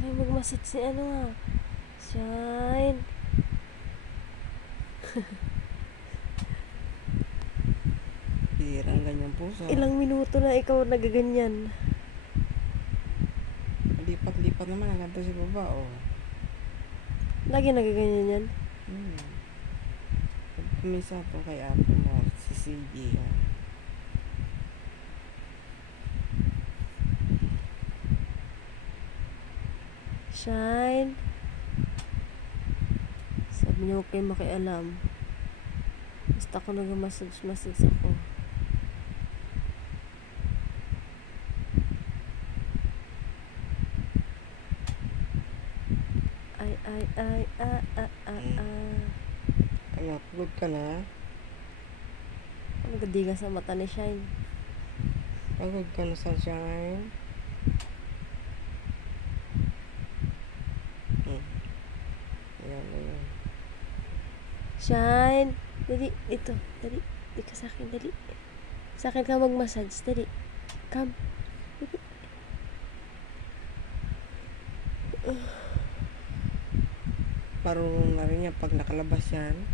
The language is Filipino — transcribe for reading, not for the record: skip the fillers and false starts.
Galing magmasid si ano nga. Shine. Hirang ganyan puso. Ilang minuto na ikaw nagaganyan. Lipat-lipat naman hanggang to si baba, oh. Lagi nagaganyan yan. Pag kumisa to kay apo mo, si CJ, oh. Shine. Sabi niyo huwag kayo makialam. Basta ako nag-massage ako. Ay. Ano, pagod ka na? Nagadigas sa mata ni Shine. Pagod ka na, sunshine? Ayan. Shine. Dali, ito. Dali. Dali ka sa akin, dali. Sa akin ka mag-massage, dali. Come. Dali. Parang na rin yan pag nakalabas yan.